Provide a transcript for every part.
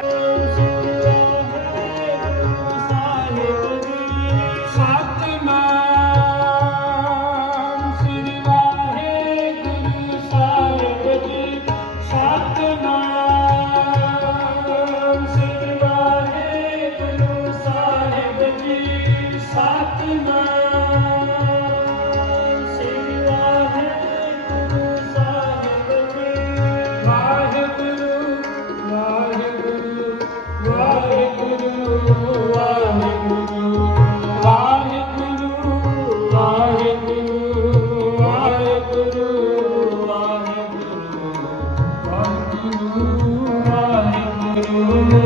Yeah.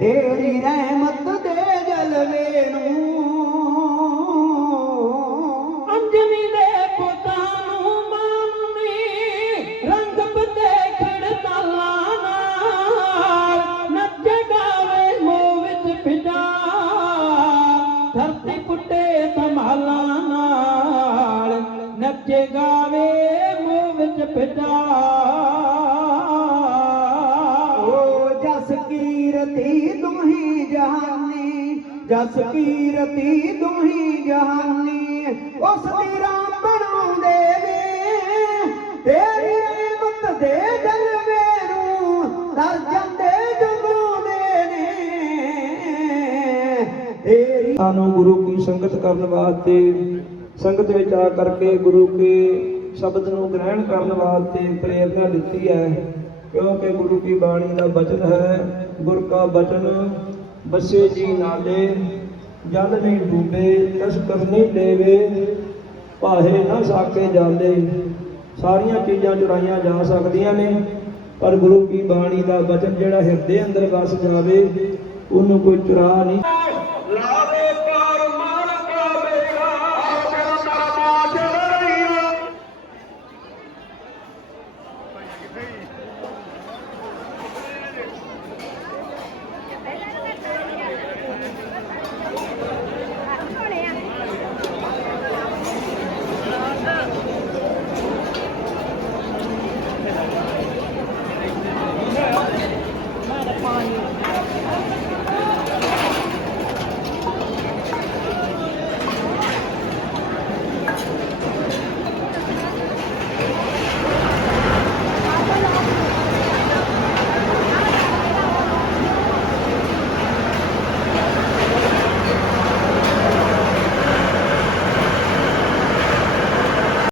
ਤੇਰੀ ਰਹਿਮਤ ਦੇ ਜਲਵੇ ਨੂੰ। ਅੰਜਨੀ ਦੇ ਪੁੱਤਾਂ ਨੂੰ ਮਾਨਨੀ ਰੰਗ ਬਤੇ ਖੜਤਾਲਾਂ ਨਾਲ ਨੱਚੇ ਗਾਵੇ ਮੋਹ ਵਿੱਚ ਫਿਦਾ ਧਰਤੀ ਪੁੱਟੇ ਧਮਾਲਾਂ ਨਾਲ ਨੱਚੇ ਗਾਵੇ ਮੋਹ ਵਿੱਚ ਫਿਦਾ ਓ ਜਸ ਕੀਰਤੀ ਦੁਹੀ ਜਹਾਨੀ ਜਸ ਕੀਰਤੀ ਦੁਹੀ ਜਹਾਨੀ, ਉਸ ਦੀ ਰਾਮ ਬਣਾਉਂਦੇ ਨੇ। ਤੇਰੀ ਰਹਿਮਤ ਦੇ ਜਲਵੇ ਨੂੰ ਦਰ ਜਾਂਦੇ ਜਗਾਉਂਦੇ ਨੇ। ਤੇਰੀ ਸਾਨੂੰ ਗੁਰੂ ਕੀ ਸੰਗਤ ਕਰਨ ਵਾਸਤੇ, ਸੰਗਤ ਵਿੱਚ ਆ ਕਰਕੇ ਗੁਰੂ ਕੇ ਸ਼ਬਦ ਨੂੰ ਗ੍ਰਹਿਣ ਕਰਨ ਵਾਸਤੇ ਪ੍ਰੇਰਣਾ ਦਿੱਤੀ ਹੈ। ਕਿਉਂਕਿ ਗੁਰੂ ਕੀ ਬਾਣੀ ਦਾ ਬਚਨ ਹੈ, ਗੁਰ ਕਾ ਬਚਨ ਬਸੇ ਜੀ ਨਾਲੇ ਜਲ ਨਹੀਂ ਡੂਬੇ, ਤਸਕਰ ਨਹੀਂ ਦੇਵੇ, ਭਾਹੇ ਨਾ ਸਾਕੇ ਜਾਂਦੇ। ਸਾਰੀਆਂ ਚੀਜ਼ਾਂ ਚੁਰਾਈਆਂ ਜਾ ਸਕਦੀਆਂ ਨੇ, ਪਰ ਗੁਰੂ ਕੀ ਬਾਣੀ ਦਾ ਬਚਨ ਜਿਹੜਾ ਹਿਰਦੇ ਅੰਦਰ ਵਸ ਜਾਵੇ, ਉਹਨੂੰ ਕੋਈ ਚੁਰਾ ਨਹੀਂ